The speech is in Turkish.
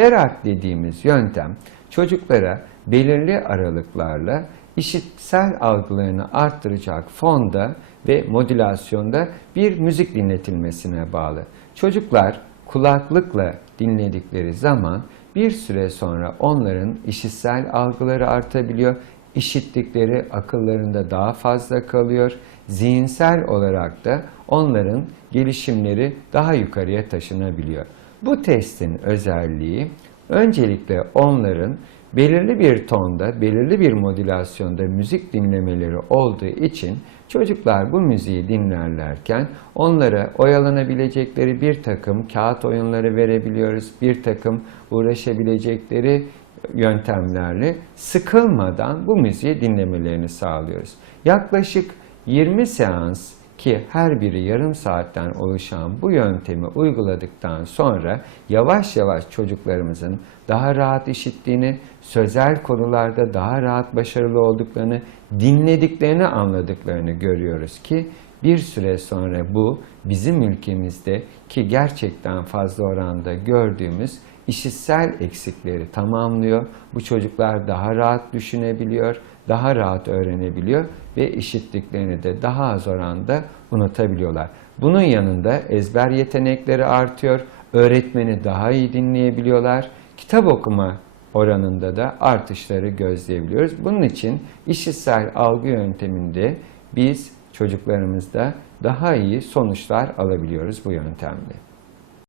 Berak dediğimiz yöntem çocuklara belirli aralıklarla işitsel algılarını arttıracak fonda ve modülasyonda bir müzik dinletilmesine bağlı. Çocuklar kulaklıkla dinledikleri zaman bir süre sonra onların işitsel algıları artabiliyor. İşittikleri akıllarında daha fazla kalıyor. Zihinsel olarak da onların gelişimleri daha yukarıya taşınabiliyor. Bu testin özelliği öncelikle onların belirli bir tonda, belirli bir modülasyonda müzik dinlemeleri olduğu için çocuklar bu müziği dinlerlerken onlara oyalanabilecekleri bir takım kağıt oyunları verebiliyoruz, bir takım uğraşabilecekleri yöntemlerle sıkılmadan bu müziği dinlemelerini sağlıyoruz. Yaklaşık 20 seans ki her biri yarım saatten oluşan bu yöntemi uyguladıktan sonra yavaş yavaş çocuklarımızın daha rahat işittiğini, sözel konularda daha rahat başarılı olduklarını, dinlediklerini anladıklarını görüyoruz ki bir süre sonra bu bizim ülkemizde ki gerçekten fazla oranda gördüğümüz işitsel eksikleri tamamlıyor. Bu çocuklar daha rahat düşünebiliyor, daha rahat öğrenebiliyor ve işittiklerini de daha az oranda unutabiliyorlar. Bunun yanında ezber yetenekleri artıyor, öğretmeni daha iyi dinleyebiliyorlar, kitap okuma oranında da artışları gözleyebiliyoruz. Bunun için işitsel algı yönteminde biz çocuklarımızda daha iyi sonuçlar alabiliyoruz bu yöntemde.